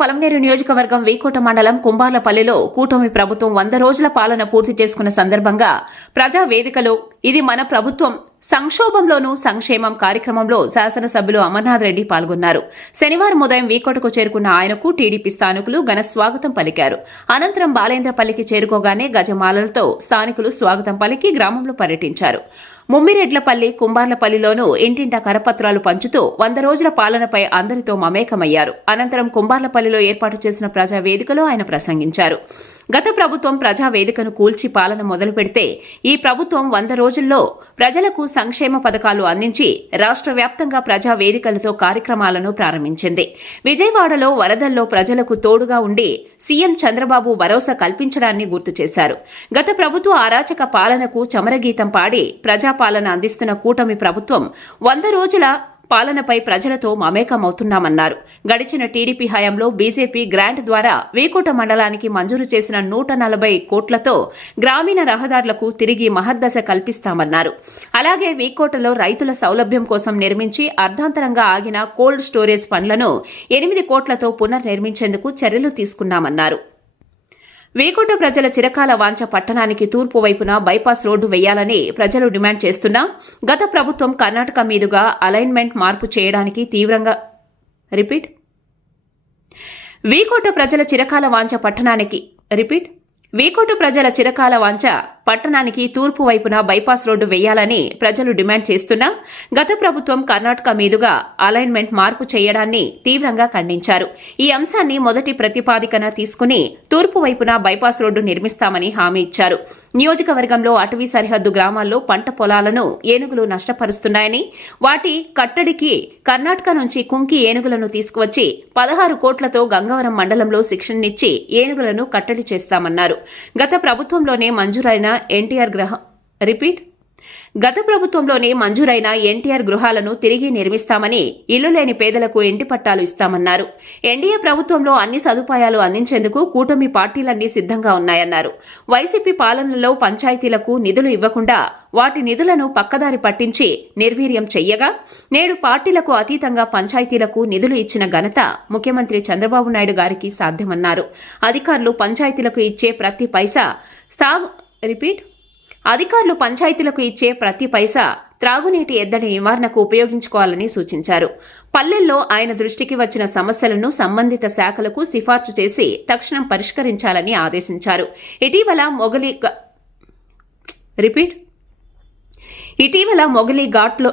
పలమనేరు నియోజకవర్గం వీకోట మండలం కుంభాలపల్లిలో కూటమి ప్రభుత్వం వంద రోజుల పాలన పూర్తి చేసుకున్న సందర్భంగా ప్రజావేదికలో ఇది మన ప్రభుత్వం సంక్షోభంలోనూ సంక్షేమం కార్యక్రమంలో శాసనసభ్యులు అమర్నాథ్ రెడ్డి పాల్గొన్నారు. శనివారం ఉదయం వీకోటకు చేరుకున్న ఆయనకు టీడీపీ స్థానికులు ఘన స్వాగతం పలికారు. అనంతరం బాలేంద్రపల్లికి చేరుకోగానే గజమాలలతో స్థానికులు స్వాగతం పలికి గ్రామంలో పర్యటించారు. ముమ్మిరెడ్లపల్లి కుంబార్లపల్లిలోనూ ఇంటింటా కరపత్రాలు పంచుతూ వంద రోజుల పాలనపై అందరితో మమేకమయ్యారు. అనంతరం కుంబార్లపల్లిలో ఏర్పాటు చేసిన ప్రజా వేదికలో ఆయన ప్రసంగించారు. గత ప్రభుత్వం ప్రజా వేదికను కూల్చి పాలన మొదలు పెడితే ఈ ప్రభుత్వం వంద రోజుల్లో ప్రజలకు సంక్షేమ పథకాలు అందించి రాష్ట్ర వ్యాప్తంగా ప్రజా వేదికలతో కార్యక్రమాలను ప్రారంభించింది. విజయవాడలో వరదల్లో ప్రజలకు తోడుగా ఉండి సీఎం చంద్రబాబు భరోసా కల్పించడాన్ని గుర్తు చేశారు. గత ప్రభుత్వ అరాచక పాలనకు చమరగీతం పాడి ప్రజాపాలన అందిస్తున్న కూటమి ప్రభుత్వం వంద రోజుల పాలనపై ప్రజలతో మమేకమవుతున్నామన్నారు. గడిచిన టీడీపీ హయాంలో బీజేపీ గ్రాంట్ ద్వారా వీకోట మండలానికి మంజూరు చేసిన నూట నలభై కోట్లతో గ్రామీణ రహదారులకు తిరిగి మహద్దశ కల్పిస్తామన్నారు. అలాగే వీకోటలో రైతుల సౌలభ్యం కోసం నిర్మించి అర్ధాంతరంగా ఆగిన కోల్డ్ స్టోరేజ్ పనులను ఎనిమిది కోట్లతో పునర్నిర్మించేందుకు చర్యలు తీసుకున్నామన్నారు. వేకోట ప్రజల చిరకాల వాంఛ పట్టణానికి తూర్పు వైపున బైపాస్ రోడ్డు వేయాలని ప్రజలు డిమాండ్ చేస్తున్నా గత ప్రభుత్వం కర్ణాటక మీదుగా అలైన్మెంట్ మార్పు చేయడానికి తీవ్రంగా రిపీట్. వేకోట ప్రజల చిరకాల వాంఛ పట్టణానికి రిపీట్. వేకోట ప్రజల చిరకాల వాంఛ పట్టణానికి తూర్పు వైపున బైపాస్ రోడ్డు వేయాలని ప్రజలు డిమాండ్ చేస్తున్నా గత ప్రభుత్వం కర్ణాటక మీదుగా అలైన్మెంట్ మార్పు చేయడాన్ని తీవ్రంగా ఖండించారు. ఈ అంశాన్ని మొదటి ప్రతిపాదికన తీసుకుని తూర్పు వైపున బైపాస్ రోడ్డు నిర్మిస్తామని హామీ ఇచ్చారు. నియోజకవర్గంలో అటవీ సరిహద్దు గ్రామాల్లో పంట పొలాలను ఏనుగులు నష్టపరుస్తున్నాయని వాటి కట్టడికి కర్ణాటక నుంచి కుంకి ఏనుగులను తీసుకువచ్చి పదహారు కోట్లతో గంగవరం మండలంలో శిక్షణనిచ్చి ఏనుగులను కట్టడి చేస్తామన్నారు. గత ప్రభుత్వంలోనే మంజూరైన ఎన్టీఆర్ గ్రహ రిపీట్. గత ప్రభుత్వంలోనే మంజూరైన ఎన్టీఆర్ గృహాలను తిరిగి నిర్మిస్తామని ఇల్లు లేని పేదలకు ఇంటి పట్టాలు ఇస్తామన్నారు. ఎన్డీఏ ప్రభుత్వంలో అన్ని సదుపాయాలు అందించేందుకు కూటమి పార్టీలన్నీ సిద్ధంగా ఉన్నాయన్నారు. వైసీపీ పాలనలో పంచాయతీలకు నిధులు ఇవ్వకుండా వాటి నిధులను పక్కదారి పట్టించి నిర్వీర్యం చెయ్యగా నేడు పార్టీలకు అతీతంగా పంచాయతీలకు నిధులు ఇచ్చిన ఘనత ముఖ్యమంత్రి చంద్రబాబు నాయుడు గారికి సాధ్యమన్నారు. అధికారులు పంచాయతీలకు ఇచ్చే ప్రతి పైసా సాగు రిపీట్. అధికారులు పంచాయతీలకు ఇచ్చే ప్రతి పైసా త్రాగునీటి ఎద్దడి నివారణకు ఉపయోగించుకోవాలని సూచించారు. పల్లెల్లో ఆయన దృష్టికి వచ్చిన సమస్యలను సంబంధిత శాఖలకు సిఫార్సు చేసి తక్షణం పరిష్కరించాలని ఆదేశించారు. ఇటీవల మొగలి రిపీట్. ఇటీవల మొగలి ఘాట్లో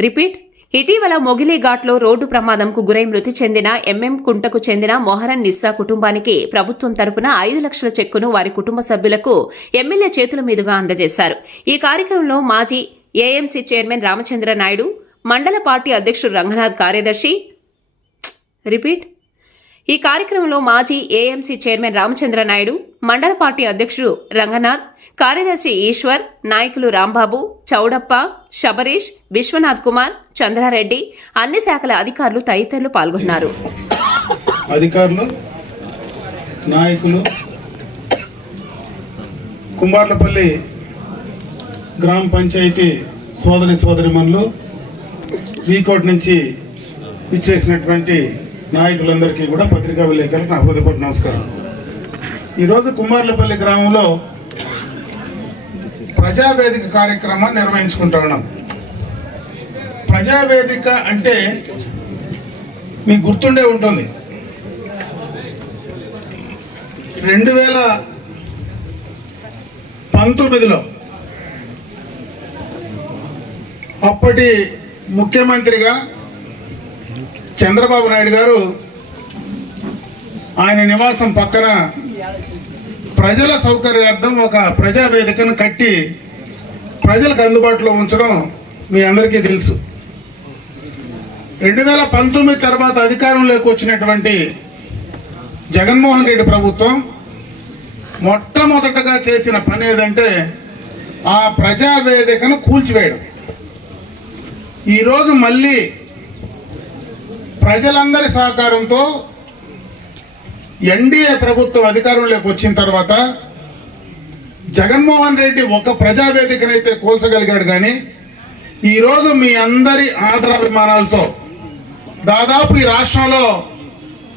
రిపీట్. ఇటీవల మొగిలి ఘాట్లో రోడ్డు ప్రమాదంకు గురై మృతి చెందిన ఎంఎం కుంటకు చెందిన మొహరన్ నిస్సా కుటుంబానికి ప్రభుత్వం తరపున ఐదు లక్షల చెక్కును వారి కుటుంబ సభ్యులకు ఎమ్మెల్యే చేతుల మీదుగా అందజేశారు. ఈ కార్యక్రమంలో మాజీ ఏఎంసీ చైర్మన్ రామచంద్ర నాయుడు మండల పార్టీ అధ్యక్షుడు రంగనాథ్ కార్యదర్శి. రిపీట్. ఈ కార్యక్రమంలో మాజీ ఏఎంసీ చైర్మన్ రామచంద్ర నాయుడు మండల పార్టీ అధ్యక్షుడు రంగనాథ్ కార్యదర్శి ఈశ్వర్ నాయకులు రాంబాబు చౌడప్ప శబరీష్ విశ్వనాథ్ కుమార్ చంద్రారెడ్డి అన్ని శాఖల అధికారులు తదితరులు పాల్గొన్నారు. అధికారులు నాయకులు కుమార్లపల్లి గ్రామ పంచాయతీ సోదరి సోదరిమణులు వీకోట్ నుంచి ఇచ్చేసినటువంటి నాయకులందరికీ కూడా పత్రికా విలేకరులకు నా హృదయపూర్వక నమస్కారం. ఈరోజు కుమార్లపల్లి గ్రామంలో ప్రజావేదిక కార్యక్రమాన్ని నిర్వహించుకుంటా ఉన్నాం. ప్రజావేదిక అంటే మీకు గుర్తుండే ఉంటుంది. రెండు వేల పంతొమ్మిదిలో అప్పటి ముఖ్యమంత్రిగా చంద్రబాబు నాయుడు గారు ఆయన నివాసం పక్కన ప్రజల సౌకర్యార్థం ఒక ప్రజావేదికను కట్టి ప్రజలకు అందుబాటులో ఉంచడం మీ అందరికీ తెలుసు. రెండు వేల పంతొమ్మిది తర్వాత అధికారంలోకి వచ్చినటువంటి జగన్మోహన్ రెడ్డి ప్రభుత్వం మొట్టమొదటగా చేసిన పని ఏదంటే ఆ ప్రజావేదికను కూల్చివేయడం. ఈరోజు మళ్ళీ ప్రజలందరి సహకారంతో ఎన్డీఏ ప్రభుత్వం అధికారంలోకి వచ్చిన తర్వాత జగన్మోహన్ రెడ్డి ఒక ప్రజావేదికనైతే కూల్చగలిగాడు కానీ ఈరోజు మీ అందరి ఆదరాభిమానాలతో దాదాపు ఈ రాష్ట్రంలో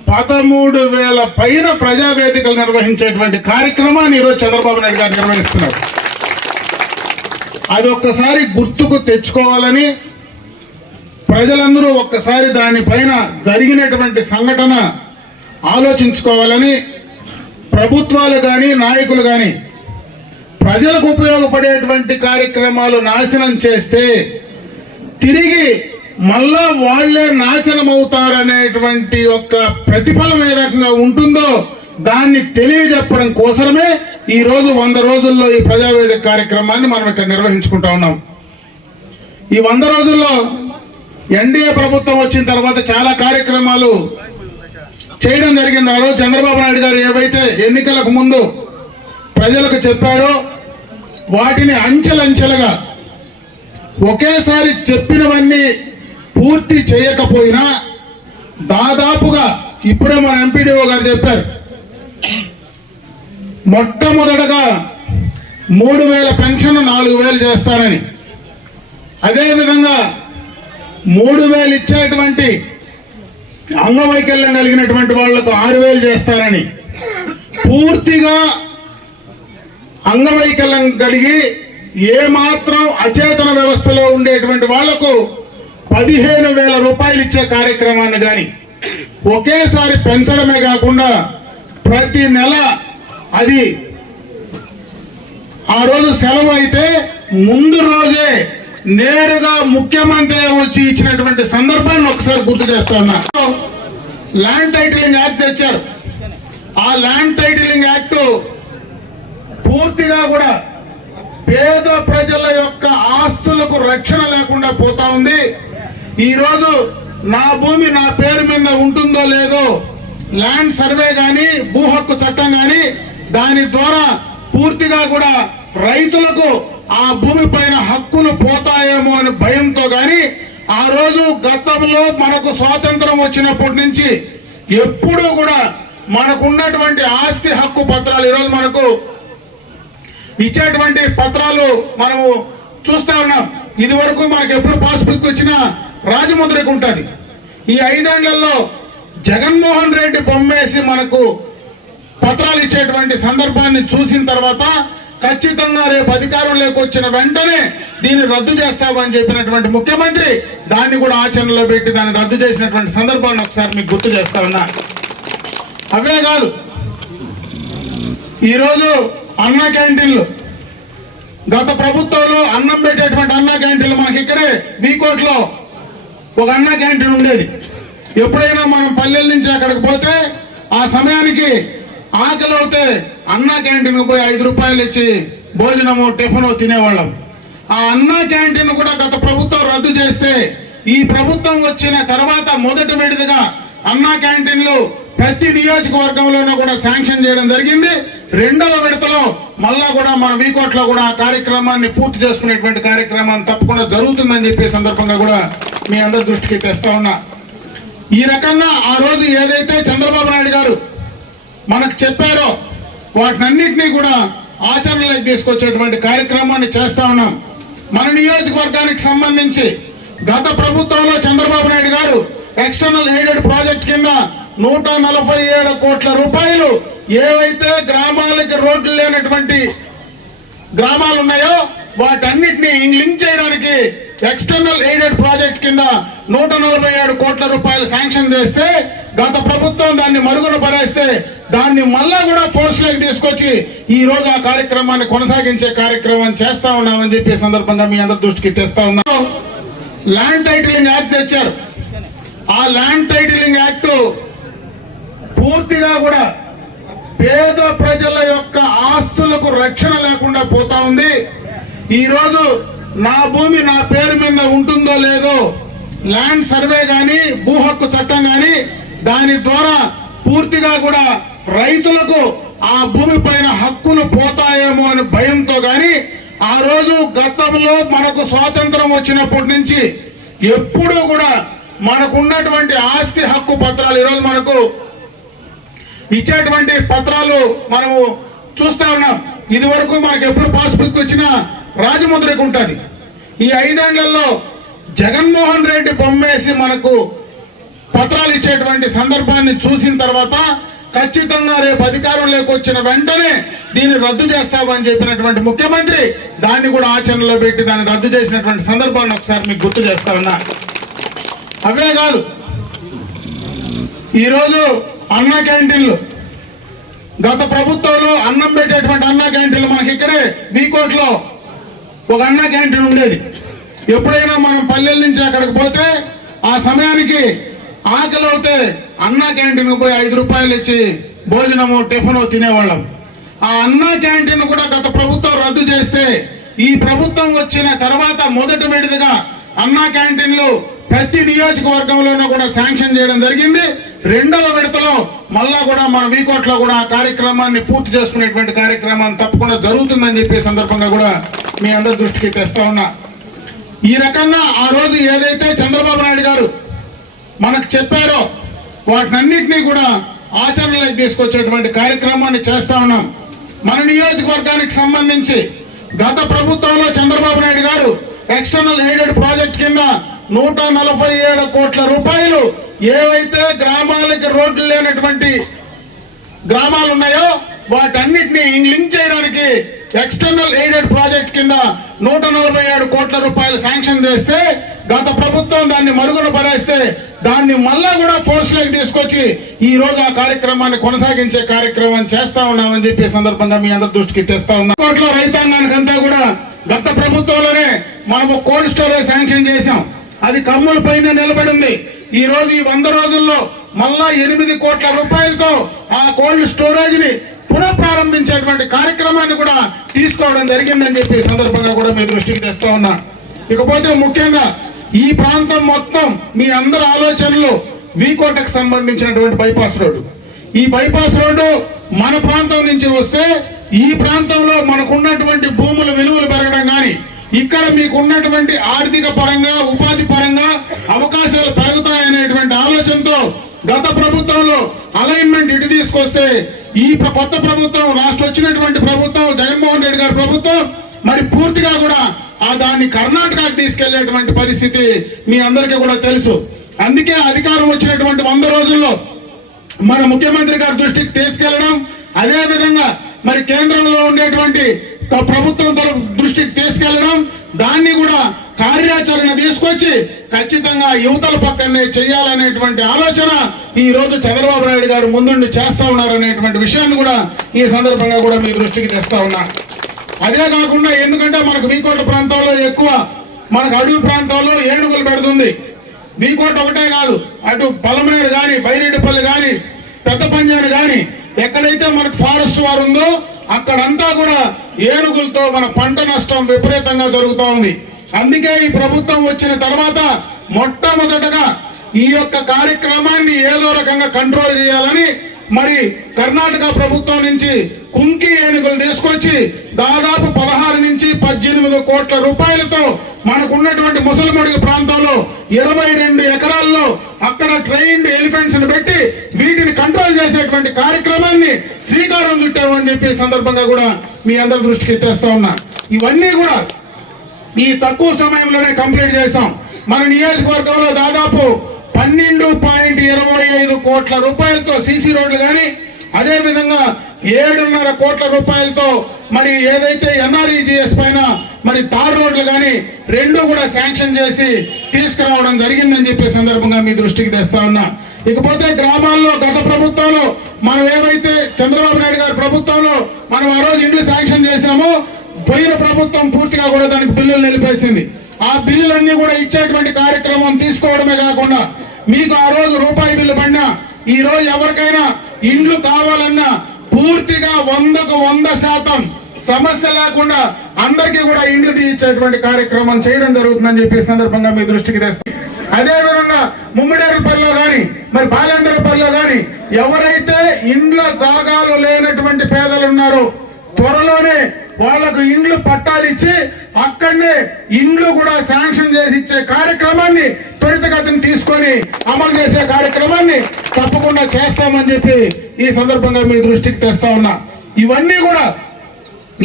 పదమూడు వేల పైన ప్రజావేదికలు నిర్వహించేటువంటి కార్యక్రమాన్ని ఈరోజు చంద్రబాబు నాయుడు గారు నిర్వహిస్తున్నారు. అది ఒక్కసారి గుర్తుకు తెచ్చుకోవాలని ప్రజలందరూ ఒక్కసారి దానిపైన జరిగినటువంటి సంఘటన ఆలోచించుకోవాలని ప్రభుత్వాలు కానీ నాయకులు కానీ ప్రజలకు ఉపయోగపడేటువంటి కార్యక్రమాలు నాశనం చేస్తే తిరిగి మళ్ళా వాళ్ళే నాశనం అవుతారనేటువంటి ఒక ప్రతిఫలం ఏ రకంగా ఉంటుందో దాన్ని తెలియజెప్పడం కోసమే ఈరోజు వంద రోజుల్లో ఈ ప్రజావేదిక కార్యక్రమాన్ని మనం ఇక్కడ నిర్వహించుకుంటా ఉన్నాం. ఈ వంద రోజుల్లో ఎన్డీఏ ప్రభుత్వం వచ్చిన తర్వాత చాలా కార్యక్రమాలు చేయడం జరిగింది. ఆ రోజు చంద్రబాబు నాయుడు గారు ఏవైతే ఎన్నికలకు ముందు ప్రజలకు చెప్పాడో వాటిని అంచెలంచెలుగా ఒకేసారి చెప్పినవన్నీ పూర్తి చేయకపోయినా దాదాపుగా ఇప్పుడే మన ఎంపీడీఓ గారు చెప్పారు. మొట్టమొదటగా మూడు వేల పెన్షన్ నాలుగు వేలు చేస్తానని. అదేవిధంగా మూడు వేలు ఇచ్చేటువంటి అంగవైకల్యం కలిగినటువంటి వాళ్ళకు ఆరు వేలు చేస్తారని పూర్తిగా అంగవైకల్యం కలిగి ఏమాత్రం అచేతన వ్యవస్థలో ఉండేటువంటి వాళ్ళకు పదిహేను వేల రూపాయలు ఇచ్చే కార్యక్రమాన్ని కానీ ఒకేసారి పెంచడమే కాకుండా ప్రతి నెల అది ఆ రోజు సెలవు అయితే ముందు రోజే నేరుగా ముఖ్యమంత్రి వచ్చి ఇచ్చినటువంటి సందర్భాన్ని ఒకసారి గుర్తు చేస్తున్నా. ల్యాండ్ టైటిలింగ్ యాక్ట్ తెచ్చారు. ఆ ల్యాండ్ టైటిలింగ్ యాక్ట్ పూర్తిగా కూడా పేద ప్రజల యొక్క ఆస్తులకు రక్షణ లేకుండా పోతా ఉంది. ఈరోజు నా భూమి నా పేరు మీద ఉంటుందో లేదో ల్యాండ్ సర్వే కానీ భూ హక్కు చట్టం కానీ దాని ద్వారా పూర్తిగా కూడా రైతులకు ఆ భూమి పైన హక్కులు పోతాయేమో అని భయంతో గాని ఆ రోజు గతంలో మనకు స్వాతంత్రం వచ్చినప్పటి నుంచి ఎప్పుడూ కూడా మనకున్నటువంటి ఆస్తి హక్కు పత్రాలు ఈరోజు మనకు ఇచ్చేటువంటి పత్రాలు మనము చూస్తా ఉన్నాం. ఇది వరకు మనకు ఎప్పుడు పాస్బుక్ వచ్చినా రాజముద్రకు ఉంటుంది. ఈ ఐదేళ్ళలో జగన్మోహన్ రెడ్డి బొమ్మేసి మనకు పత్రాలు ఇచ్చేటువంటి సందర్భాన్ని చూసిన తర్వాత ఖచ్చితంగా రేపు అధికారంలోకి వచ్చిన వెంటనే దీన్ని రద్దు చేస్తామని చెప్పినటువంటి ముఖ్యమంత్రి దాన్ని కూడా ఆచరణలో పెట్టి దాన్ని రద్దు చేసినటువంటి సందర్భాన్ని ఒకసారి మీకు గుర్తు చేస్తా ఉన్నా. అవే కాదు. ఈరోజు అన్న క్యాంటీన్లు. గత ప్రభుత్వంలో అన్నం పెట్టేటువంటి అన్న క్యాంటీన్లు మనకి ఇక్కడే వీకోట్లో ఒక అన్న క్యాంటీన్ ఉండేది. ఎప్పుడైనా మనం పల్లెల నుంచి అక్కడికి పోతే ఆ సమయానికి ఆకలి అవుతే అన్నా క్యాంటీన్ పోయి ఐదు రూపాయలు ఇచ్చి భోజనము టిఫిన్ తినేవాళ్ళం. ఆ అన్నా క్యాంటీన్ కూడా గత ప్రభుత్వం రద్దు చేస్తే ఈ ప్రభుత్వం వచ్చిన తర్వాత మొదటి విడిదిగా అన్నా క్యాంటీన్లు ప్రతి నియోజకవర్గంలోనూ కూడా శాంక్షన్ చేయడం జరిగింది. రెండవ విడతలో మళ్ళా కూడా మన వీకోట్లో కూడా ఆ కార్యక్రమాన్ని పూర్తి చేసుకునేటువంటి కార్యక్రమం తప్పకుండా జరుగుతుందని చెప్పే సందర్భంగా కూడా మీ అందరి దృష్టికి తెస్తా ఉన్నా. ఈ రకంగా ఆ రోజు ఏదైతే చంద్రబాబు నాయుడు గారు మనకు చెప్పారో వాటినన్నింటినీ కూడా ఆచరణలోకి తీసుకొచ్చేటువంటి కార్యక్రమాన్ని చేస్తా ఉన్నాం. మన నియోజకవర్గానికి సంబంధించి గత ప్రభుత్వంలో చంద్రబాబు నాయుడు గారు ఎక్స్టర్నల్ ఎయిడెడ్ ప్రాజెక్ట్ కింద నూట నలభై ఏడు కోట్ల రూపాయలు ఏవైతే గ్రామాలకి రోడ్లు లేనటువంటి గ్రామాలు ఉన్నాయో వాటన్నిటిని లింక్ చేయడానికి ఎక్స్టర్నల్ ఎయిడెడ్ ప్రాజెక్ట్ కింద నూట నలభై ఏడు కోట్ల రూపాయలు శాంక్షన్ చేస్తే గత ప్రభుత్వం దాన్ని మరుగున పరేస్తే దాన్ని మళ్ళా కూడా ఫోర్స్లోకి తీసుకొచ్చి ఈ రోజు ఆ కార్యక్రమాన్ని కొనసాగించే కార్యక్రమం చేస్తా ఉన్నామని చెప్పి సందర్భంగా మీ అందరి దృష్టికి తెస్తా ఉన్నాం. ల్యాండ్ టైటిలింగ్ యాక్ట్ తెచ్చారు. ఆ ల్యాండ్ టైటిలింగ్ యాక్ట్ పూర్తిగా కూడా పేద ప్రజల యొక్క ఆస్తులకు రక్షణ లేకుండా పోతా ఉంది. ఈరోజు నా భూమి నా పేరు మీద ఉంటుందో లేదో ల్యాండ్ సర్వే కానీ భూ హక్కు చట్టం కానీ దాని ద్వారా పూర్తిగా కూడా రైతులకు ఆ భూమి పైన హక్కులు పోతాయేమో అని భయంతో గాని ఆ రోజు గతంలో మనకు స్వాతంత్రం వచ్చినప్పటి నుంచి ఎప్పుడూ కూడా మనకున్నటువంటి ఆస్తి హక్కు పత్రాలు ఈరోజు మనకు ఇచ్చేటువంటి పత్రాలు మనము చూస్తా ఉన్నాం. ఇది వరకు మనకు ఎప్పుడు పాస్బుక్ వచ్చినా రాజముద్రకు ఉంటుంది. ఈ ఐదేళ్ళలో జగన్మోహన్ రెడ్డి బొమ్మేసి మనకు పత్రాలు ఇచ్చేటువంటి సందర్భాన్ని చూసిన తర్వాత ఖచ్చితంగా రేపు అధికారంలోకి వచ్చిన వెంటనే దీన్ని రద్దు చేస్తామని చెప్పినటువంటి ముఖ్యమంత్రి దాన్ని కూడా ఆచరణలో పెట్టి దాన్ని రద్దు చేసినటువంటి సందర్భాన్ని ఒకసారి మీకు గుర్తు చేస్తా ఉన్నా. అవే కాదు. ఈరోజు అన్న క్యాంటీన్లు గత ప్రభుత్వంలో అన్నం పెట్టేటువంటి అన్న క్యాంటీన్లు మనకి ఇక్కడే వీకోట్లో ఒక అన్న క్యాంటీన్ ఉండేది. ఎప్పుడైనా మనం పల్లెల నుంచి అక్కడికి పోతే ఆ సమయానికి ఆకలి అవుతే అన్నా క్యాంటీన్ పోయి ఐదు రూపాయలు ఇచ్చి భోజనము టిఫిన్ తినేవాళ్ళం. ఆ అన్నా క్యాంటీన్ కూడా గత ప్రభుత్వం రద్దు చేస్తే ఈ ప్రభుత్వం వచ్చిన తర్వాత మొదటి విడిదిగా అన్నా క్యాంటీన్లు ప్రతి నియోజకవర్గంలోనూ కూడా శాంక్షన్ చేయడం జరిగింది. రెండవ విడతలో మళ్ళా కూడా మన వీకోట్లో కూడా ఆ కార్యక్రమాన్ని పూర్తి చేసుకునేటువంటి కార్యక్రమం తప్పకుండా జరుగుతుందని చెప్పే సందర్భంగా కూడా మీ అందరి దృష్టికి తెస్తా ఉన్నా. ఈ రకంగా ఆ రోజు ఏదైతే చంద్రబాబు నాయుడు గారు మనకు చెప్పారో వాటినన్నింటినీ కూడా ఆచరణలోకి తీసుకొచ్చేటువంటి కార్యక్రమాన్ని చేస్తా ఉన్నాం. మన నియోజకవర్గానికి సంబంధించి గత ప్రభుత్వంలో చంద్రబాబు నాయుడు గారు ఎక్స్టర్నల్ ఎయిడెడ్ ప్రాజెక్ట్ కింద నూట నలభై ఏడు కోట్ల రూపాయలు ఏవైతే గ్రామాలకి రోడ్లు లేనటువంటి గ్రామాలు ఉన్నాయో వాటన్నిటిని లింక్ చేయడానికి ఎక్స్టర్నల్ ఎయిడెడ్ ప్రాజెక్ట్ కింద నూట నలభై ఏడు కోట్ల రూపాయలు శాంక్షన్ చేస్తే గత ప్రభుత్వం దాన్ని మరుగున పడేస్తే దాన్ని మళ్ళా కూడా ఫోర్స్లోకి తీసుకొచ్చి ఈ రోజు ఆ కార్యక్రమాన్ని కొనసాగించే కార్యక్రమం చేస్తా ఉన్నామని చెప్పి సందర్భంగా మీ అందరి దృష్టికి తెస్తా ఉన్నాం. కోట్ల రైతాంగానికి అంతా కూడా గత ప్రభుత్వంలోనే మనము కోల్డ్ స్టోరేజ్ శాంక్షన్ చేశాం. అది కమ్ముల పైన నిలబడింది. ఈ రోజు ఈ వంద రోజుల్లో మళ్ళా ఎనిమిది కోట్ల రూపాయలతో ఆ కోల్డ్ స్టోరేజ్ని పునః ప్రారంభించేటువంటి కార్యక్రమాన్ని కూడా తీసుకోవడం జరిగిందని చెప్పి సందర్భంగా కూడా మీ దృష్టికి తెస్తా ఉన్నా. ఇకపోతే ముఖ్యంగా ఈ ప్రాంతం మొత్తం మీ అందరి ఆలోచనలు వీకోటకు సంబంధించినటువంటి బైపాస్ రోడ్డు. ఈ బైపాస్ రోడ్డు మన ప్రాంతం నుంచి వస్తే ఈ ప్రాంతంలో మనకున్నటువంటి భూముల విలువలు పెరగడం కానీ ఇక్కడ మీకున్నటువంటి ఆర్థిక పరంగా ఉపాధి పరంగా అవకాశాలు పెరుగుతాయనేటువంటి ఆలోచనతో గత ప్రభుత్వంలో అలైన్మెంట్ ఇటు తీసుకొస్తే ఈ ప్ర- కొత్త ప్రభుత్వం రాష్ట్ర వచ్చినటువంటి ప్రభుత్వం జగన్మోహన్ రెడ్డి గారి ప్రభుత్వం మరి పూర్తిగా కూడా ఆ దాన్ని కర్ణాటకకు తీసుకెళ్ళేటువంటి పరిస్థితి మీ అందరికీ కూడా తెలుసు. అందుకే అధికారం వచ్చినటువంటి వంద రోజుల్లో మన ముఖ్యమంత్రి గారి దృష్టికి తీసుకెళ్ళడం అదే విధంగా మరి కేంద్రంలో ఉండేటువంటి ప్రభుత్వం తరఫు దృష్టికి తీసుకెళ్ళడం దాన్ని కూడా కార్యాచరణ తీసుకొచ్చి ఖచ్చితంగా యువతల పక్కనే చేయాలనేటువంటి ఆలోచన ఈ రోజు చంద్రబాబు నాయుడు గారు ముందుండి చేస్తా ఉన్నారనేటువంటి విషయాన్ని కూడా ఈ సందర్భంగా కూడా మీ దృష్టికి తెస్తా ఉన్నా. అదే కాకుండా ఎందుకంటే మనకు వీకోట ప్రాంతంలో ఎక్కువ మనకు అడవి ప్రాంతాల్లో ఏనుగులు పెడుతుంది. వీకోట ఒకటే కాదు అటు పలమనేరు కానీ బైరెడ్డిపల్లి కానీ పెద్ద పంజాని కానీ ఎక్కడైతే మనకు ఫారెస్ట్ వారు ఉందో అక్కడంతా కూడా ఏనుగులతో మన పంట నష్టం విపరీతంగా జరుగుతూ ఉంది. అందుకే ఈ ప్రభుత్వం వచ్చిన తర్వాత మొట్టమొదటగా ఈ యొక్క కార్యక్రమాన్ని ఏదో రకంగా కంట్రోల్ చేయాలని మరి కర్ణాటక ప్రభుత్వం నుంచి కుంకి ఏనుగులు తీసుకొచ్చి దాదాపు పదహారు నుంచి పద్దెనిమిది కోట్ల రూపాయలతో మనకున్నటువంటి ముసలిమడుగు ప్రాంతంలో ఇరవై రెండు ఎకరాల్లో అక్కడ ట్రైన్డ్ ఎలిఫెంట్స్ పెట్టి వీటిని కంట్రోల్ చేసేటువంటి కార్యక్రమాన్ని శ్రీకారం చుట్టామని చెప్పి సందర్భంగా కూడా మీ అందరి దృష్టికి తెస్తా ఉన్నా. ఇవన్నీ కూడా ఈ తక్కువ సమయంలోనే కంప్లీట్ చేశాం. మన నియోజకవర్గంలో దాదాపు పన్నెండు పాయింట్ ఇరవై ఐదు కోట్ల రూపాయలతో సీసీ రోడ్లు కానీ అదేవిధంగా ఏడున్నర కోట్ల రూపాయలతో మరి ఏదైతే ఎన్ఆర్ఈజిఎస్ పైన మరి తార్ రోడ్లు కానీ రెండు కూడా శాంక్షన్ చేసి తీసుకురావడం జరిగిందని చెప్పే సందర్భంగా మీ దృష్టికి తెస్తా ఉన్నా. ఇకపోతే గ్రామాల్లో గత ప్రభుత్వంలో మనం ఏమైతే చంద్రబాబు నాయుడు గారి ప్రభుత్వంలో మనం ఆ రోజు ఇండ్లు శాంక్షన్ చేశామో పోయిన ప్రభుత్వం పూర్తిగా కూడా దానికి బిల్లులు నిలిపేసింది. ఆ బిల్లులన్నీ కూడా ఇచ్చేటువంటి కార్యక్రమం తీసుకోవడమే కాకుండా మీకు ఆ రోజు రూపాయి బిల్లు పడినా ఈ రోజు ఎవరికైనా ఇండ్లు కావాలన్నా పూర్తిగా వందకు వంద శాతం సమస్య లేకుండా అందరికీ కూడా ఇండ్లు తీయించేటువంటి కార్యక్రమం చేయడం జరుగుతుందని చెప్పి సందర్భంగా మీ దృష్టికి తెస్తాం అదే విధంగా ముమ్మిడేరుపల్లిలో కానీ మరి బాలేంద్రపల్లిలో కానీ ఎవరైతే ఇండ్ల జాగాలు లేనటువంటి పేదలు ఉన్నారో త్వరలోనే వాళ్ళకు ఇండ్లు పట్టాలు ఇచ్చి అక్కడనే ఇండ్లు కూడా శాంక్షన్ చేసి ఇచ్చే కార్యక్రమాన్ని త్వరితగతిని తీసుకొని అమలు చేసే కార్యక్రమాన్ని తప్పకుండా చేస్తామని చెప్పి ఈ సందర్భంగా మీ దృష్టికి తెస్తా ఉన్నా. ఇవన్నీ కూడా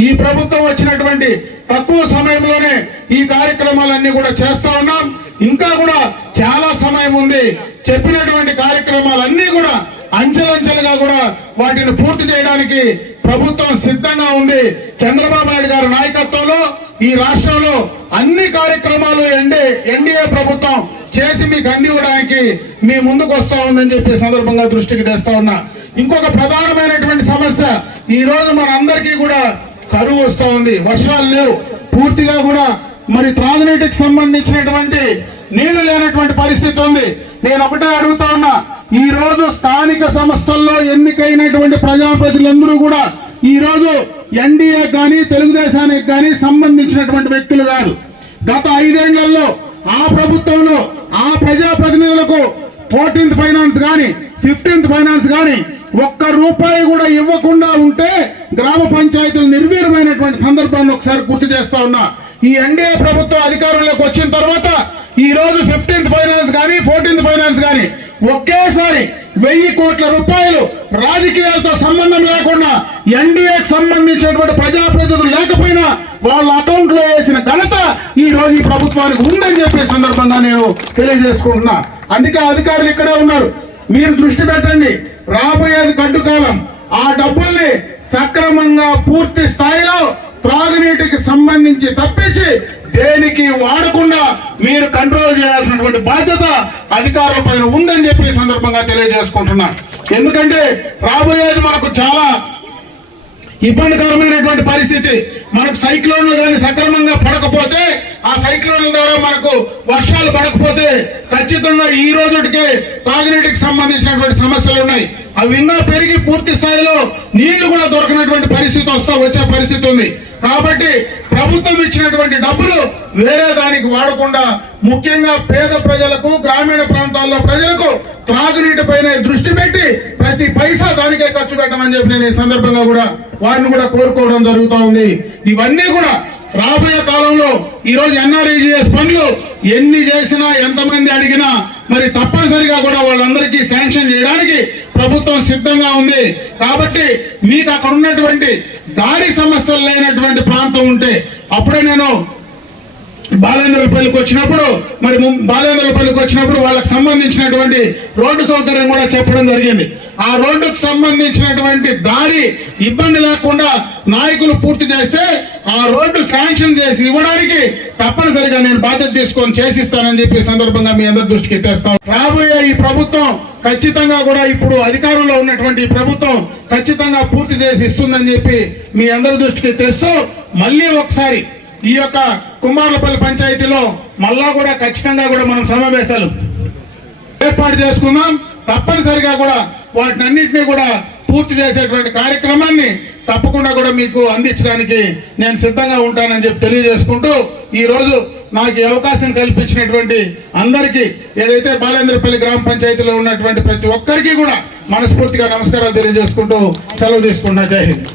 ఈ ప్రభుత్వం వచ్చినటువంటి తక్కువ సమయంలోనే ఈ కార్యక్రమాలన్నీ కూడా చేస్తా ఉన్నాం. ఇంకా కూడా చాలా సమయం ఉంది. చెప్పినటువంటి కార్యక్రమాలన్నీ కూడా అంచెలంచెలుగా కూడా వాటిని పూర్తి చేయడానికి ప్రభుత్వం సిద్ధంగా ఉంది. చంద్రబాబు నాయుడు గారి నాయకత్వంలో ఈ రాష్ట్రంలో అన్ని కార్యక్రమాలు ఎన్డీ ఎన్డీఏ ప్రభుత్వం చేసి మీకు అందివ్వడానికి మీ ముందుకు వస్తా ఉందని చెప్పి సందర్భంగా దృష్టికి తెస్తా ఉన్నా. ఇంకొక ప్రధానమైనటువంటి సమస్య ఈ రోజు మనందరికీ కూడా కరువు వస్తూ ఉంది. వర్షాలు లేవు. పూర్తిగా కూడా మరి త్రాగునీటికి సంబంధించినటువంటి నీళ్ళు లేనటువంటి పరిస్థితి ఉంది. నేను ఒకటే అడుగుతా ఉన్నా ఈ రోజు స్థానిక సంస్థల్లో ఎన్నికైనటువంటి ప్రజాప్రతినిధులందరూ కూడా ఈ రోజు ఎన్డీఏ కానీ తెలుగుదేశానికి కానీ సంబంధించినటువంటి వ్యక్తులు కాదు. గత ఐదేళ్ళలో ఆ ప్రభుత్వంలో ఆ ప్రజాప్రతినిధులకు ఫోర్టీన్త్ ఫైనాన్స్ కానీ ఫిఫ్టీన్త్ ఫైనాన్స్ కానీ ఒక్క రూపాయి కూడా ఇవ్వకుండా ఉంటే గ్రామ పంచాయతీలు నిర్వీర్యమైనటువంటి సందర్భాన్ని ఒకసారి గుర్తు చేస్తా ఉన్నా. ఈ ఎన్డీఏ ప్రభుత్వం అధికారంలోకి వచ్చిన తర్వాత ఈ రోజు ఫిఫ్టీన్త్ ఫైనాన్స్ కానీ ఫోర్టీన్త్ ఫైనాన్స్ కానీ ఒకేసారి వెయ్యి కోట్ల రూపాయలు రాజకీయాలతో సంబంధం లేకుండా ఎన్డీఏకి సంబంధించినటువంటి ప్రజాప్రతినిధులు లేకపోయినా వాళ్ళ అకౌంట్లో వేసిన ఘనత ఈ రోజు ఈ ప్రభుత్వానికి ఉందని చెప్పే సందర్భంగా నేను తెలియజేసుకుంటున్నా. అందుకే అధికారులు ఇక్కడే ఉన్నారు. మీరు దృష్టి పెట్టండి. రాబోయేది గడ్డు కాలం ఆ డబ్బుల్ని సక్రమంగా పూర్తి స్థాయిలో త్రాగునీటికి సంబంధించి తప్పించి దేనికి వాడకుండా మీరు కంట్రోల్ చేయాల్సినటువంటి బాధ్యత అధికారుల పైన ఉందని చెప్పి సందర్భంగా తెలియజేసుకుంటున్నా. ఎందుకంటే రాబోయేది మనకు చాలా ఇబ్బందికరమైనటువంటి పరిస్థితి. మనకు సైక్లోన్లు కానీ సక్రమంగా పడకపోతే ఆ సైక్లోన్ల ద్వారా మనకు వర్షాలు పడకపోతే ఖచ్చితంగా ఈ రోజుటికే తాగునీటికి సంబంధించినటువంటి సమస్యలు ఉన్నాయి. అవి ఇంకా పెరిగి పూర్తి స్థాయిలో నీళ్ళు కూడా దొరకనటువంటి పరిస్థితి వస్తా వచ్చే పరిస్థితి ఉంది. కాబట్టి ప్రభుత్వం ఇచ్చినటువంటి డబ్బులు వేరే దానికి వాడకుండా ముఖ్యంగా పేద ప్రజలకు గ్రామీణ ప్రాంతాల్లో ప్రజలకు త్రాగునీటిపైనే దృష్టి పెట్టి ప్రతి పైసా దానికే ఖర్చు పెట్టమని చెప్పి నేను ఈ సందర్భంగా కూడా వారిని కూడా కోరుకోవడం జరుగుతూ ఉంది. ఇవన్నీ కూడా రాబోయే కాలంలో ఈ రోజు పనులు ఎన్ని చేసినా ఎంతమంది అడిగినా మరి తప్పనిసరిగా కూడా వాళ్ళందరికీ శాంక్షన్ చేయడానికి ప్రభుత్వం సిద్ధంగా ఉంది. కాబట్టి మీకు అక్కడ ఉన్నటువంటి దారి సమస్యలు లేనటువంటి ప్రాంతం ఉంటే అప్పుడే నేను బాలేంద్రపల్లికి వచ్చినప్పుడు మరి బాలేంద్రపల్లికి వచ్చినప్పుడు వాళ్ళకి సంబంధించినటువంటి రోడ్డు సౌకర్యం కూడా చెప్పడం జరిగింది. ఆ రోడ్డుకు సంబంధించినటువంటి దారి ఇబ్బంది లేకుండా నాయకులు పూర్తి చేస్తే ఆ రోడ్డు శాంక్షన్ చేసి ఇవ్వడానికి తప్పనిసరిగా నేను బాధ్యత తీసుకొని చేసిస్తానని చెప్పి సందర్భంగా మీ అందరి దృష్టికి తెస్తాం రాబోయే ఈ ప్రభుత్వం ఖచ్చితంగా కూడా ఇప్పుడు అధికారంలో ఉన్నటువంటి ప్రభుత్వం ఖచ్చితంగా పూర్తి చేసి ఇస్తుందని చెప్పి మీ అందరి దృష్టికి తెస్తూ మళ్ళీ ఒకసారి ఈ యొక్క కుమార్లపల్లి పంచాయతీలో మళ్ళా కూడా ఖచ్చితంగా కూడా మనం సమావేశాలు ఏర్పాటు చేసుకుందాం. తప్పనిసరిగా కూడా వాటిని అన్నింటినీ కూడా పూర్తి చేసేటువంటి కార్యక్రమాన్ని తప్పకుండా కూడా మీకు అందించడానికి నేను సిద్ధంగా ఉంటానని చెప్పి తెలియజేసుకుంటూ ఈరోజు నాకు ఈ అవకాశం కల్పించినటువంటి అందరికీ ఏదైతే బాలేంద్రపల్లి గ్రామ పంచాయతీలో ఉన్నటువంటి ప్రతి ఒక్కరికి కూడా మనస్ఫూర్తిగా నమస్కారాలు తెలియజేసుకుంటూ సెలవు తీసుకుంటా జై హింద్.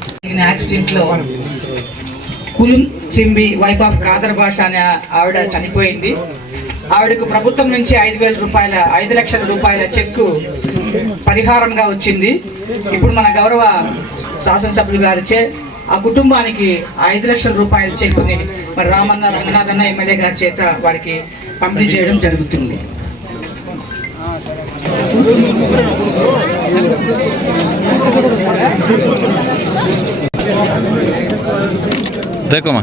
కులుం చింబి వైఫ్ ఆఫ్ కాదర్ భాష అనే ఆవిడ చనిపోయింది. ఆవిడకు ప్రభుత్వం నుంచి ఐదు వేల రూపాయల ఐదు లక్షల రూపాయల చెక్కు పరిహారంగా వచ్చింది. ఇప్పుడు మన గౌరవ శాసనసభ్యులు గారిచే ఆ కుటుంబానికి ఐదు లక్షల రూపాయల చెక్కుని మరి రామన్న రంగనాథన్న ఎమ్మెల్యే గారి చేత వారికి పంపిణీ చేయడం జరుగుతుంది. দেখো মা।